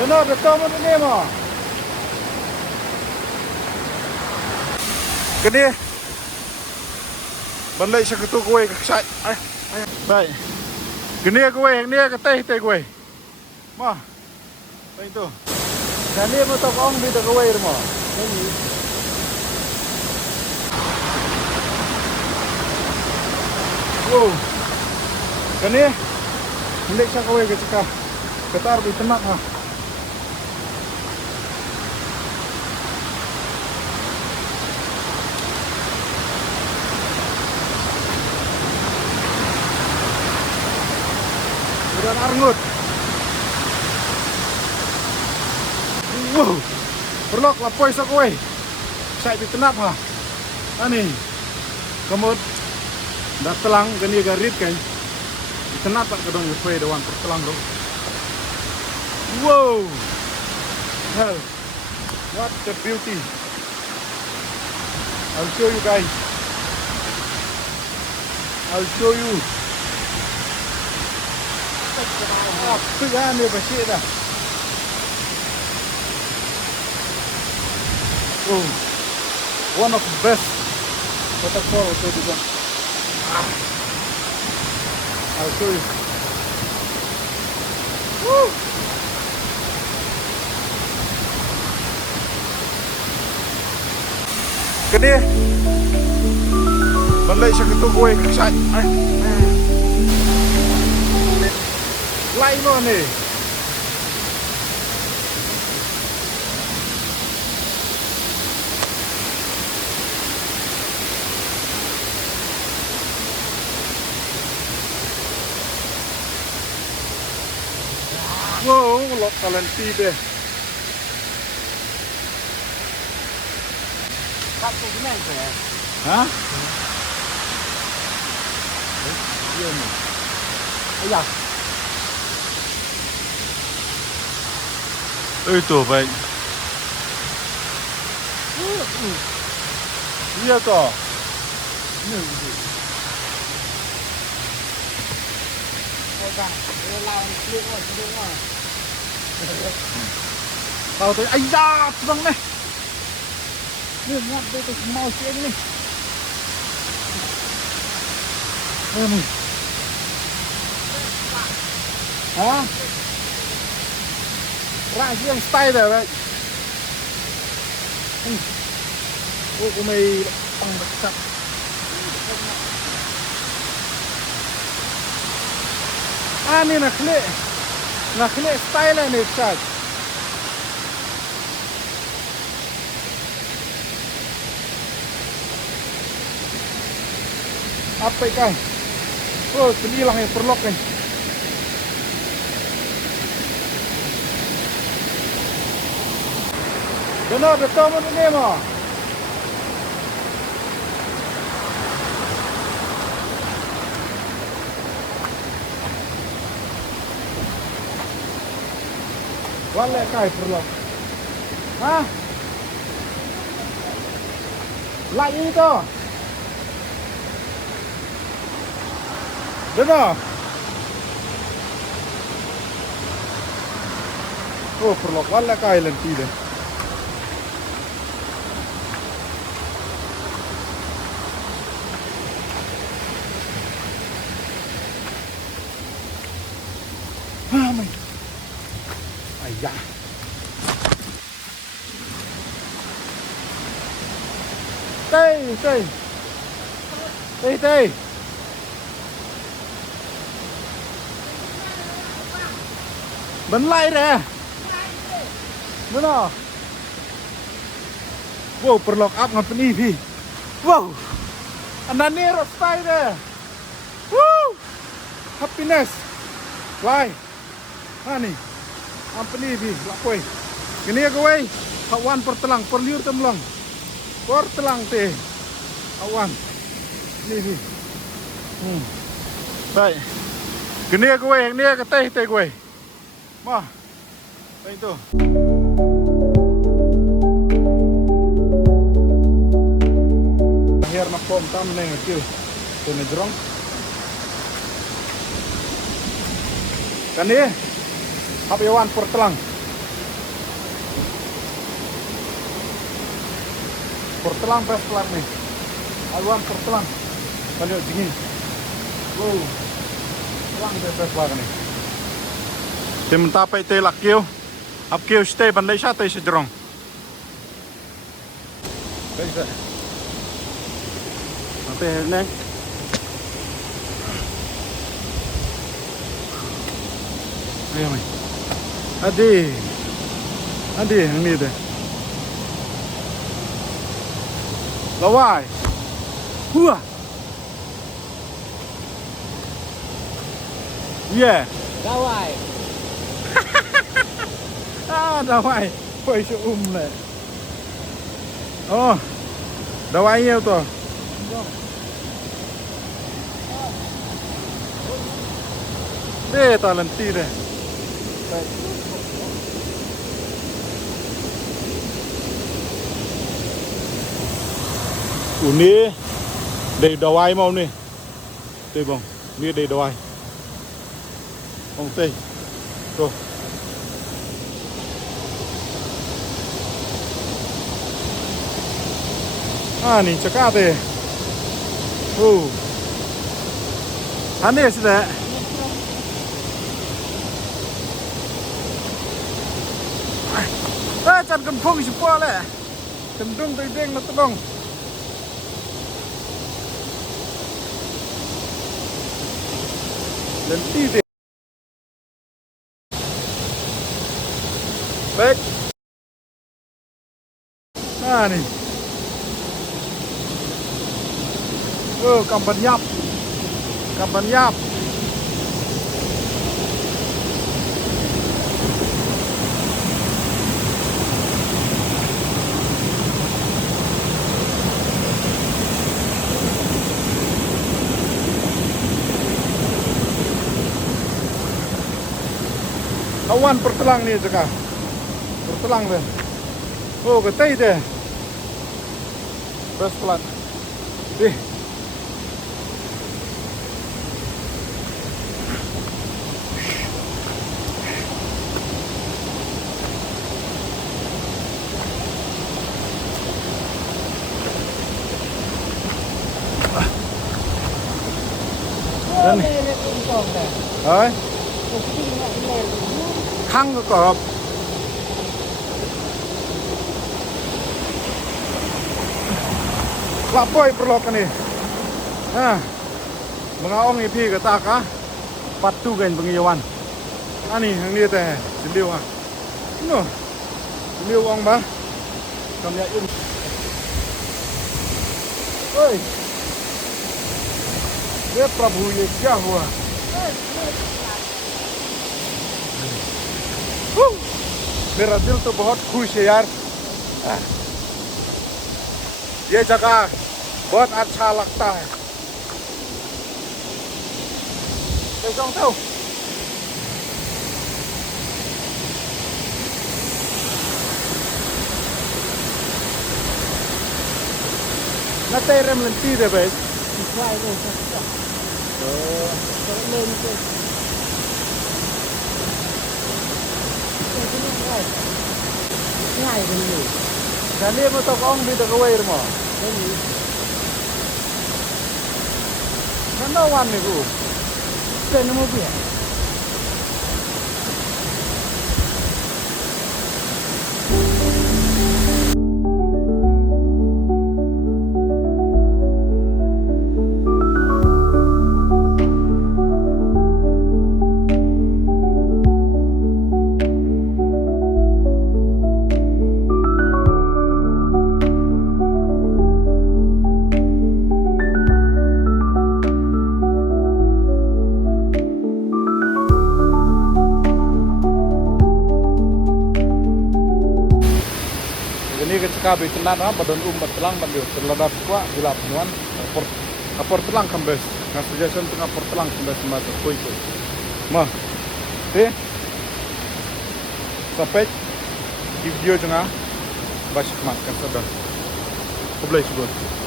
Deno betul mo ni mo. Kini balai sa ketu gue kesai. Ay. Baik. Gini gue yang ni keteh teh gue. Mah. Baik tu. Kani mo to kong di to gue mo. Ini. Wow. Kani hindi siya gue ketika ketar di tenak ha. Dan arngut. Wow. Perlok lapoi sa kowe. Saya ditenap ha. Ani. Kamot dah telang gani garit kan. Ditenap tak kedong kowe dewan pertelang do. Wow. Hell. What the beauty. I'll show you guys. I'll show you. Apa yang ni bersih dah. Oh, one of the best waterfall tu juga. I'll show you. Woo. Kini, balai saya ketuk gue kesai. Lain mana ni? Wow, lok talenti deh. Satu gimana ya? Hah? Iya nih. Iya. Itu baik. Iya toh. Oh bang, lawan keluar semua. Tahu tu, ayat bang nih. Ni nak betul mau sini ni. Ini. Hah? Rasi yang style dah, baik. Oh, aku may pang dekat. Ah, ni nakli style ni chat. Apa ikan? Oh, hilang yang perlok kan. Deno betul mo ni mo. Wala kay perlok. Hah? Lain itu. Deno. Oh, perlok wala kay lenti deh. Ayah. Teh. Benlai deh. Mana? Wow, perlock up ngapain ini? Wow. Anani rostai deh. Woo. Happiness. Lai. Ani. Apa ni bi? Lapoi. Gini aku wei. Kawan pertelang, perliur temlang. Pertelang teh. Kawan. Ni bi. Baik. Gini aku wei, yang ni aku teh gue. Mah. Baik tu. Akhir nak pom tam neng aku. Tu nedrong. Kan ni? Hapayawan pertelang. Portelang best pelan nih. Aluan portelang. Banyak dingin. Wow. Pelang best pelan nih. Tim tapai te lakio. Apkio stay bandai sa te sejerong. Baik. Nanti neng. Ayo mai. Adi ini deh. Lawai. Hua. Yeah. Dawai. Dawai. Poi su le. Oh. Dawai yêu to. Deh talenti deh. Ini đầy dawai mau nih. Teh bang, ini đầy dawai. Bang teh. Tuh. Nih cekak teh. Aneh sudah. Chan kempung semua le. Kendung tedeng na tebong. Lenti deh. Baik. Nih. Kampan yap. Kampan yap. Awan pertelang nih juga. Pertelang deh. Getih deh. Terus pelan. Ih. Rồi. Khăn cái cọp. Lapoi perlokan nih. Mengaong ipi kata kah? Patu kan pengiyawan. Ani yang dia teh, seliu ah. No. Seliu ong bah. Kamya im. Oi. Dia Prabhu ye kya hua? मेरा दिल तो बहुत खुश है यार. ये जगह बहुत अच्छा लगता है. Không đâu. Nó tê rem lên ti rồi vậy. Quay lên cho lên cho ngày gần nghỉ. Dan dia mau tokong di tegawai rumah. Ini Mana wan ni ku? kan mau dia. Ini ketika bikenan badan telang bandir terladap kuat gila penuan apor telang kembes ngas suggestion tengah apor telang kembes masa koi mah sampai di video tengah basik mat kan sadar. Obleh sebut.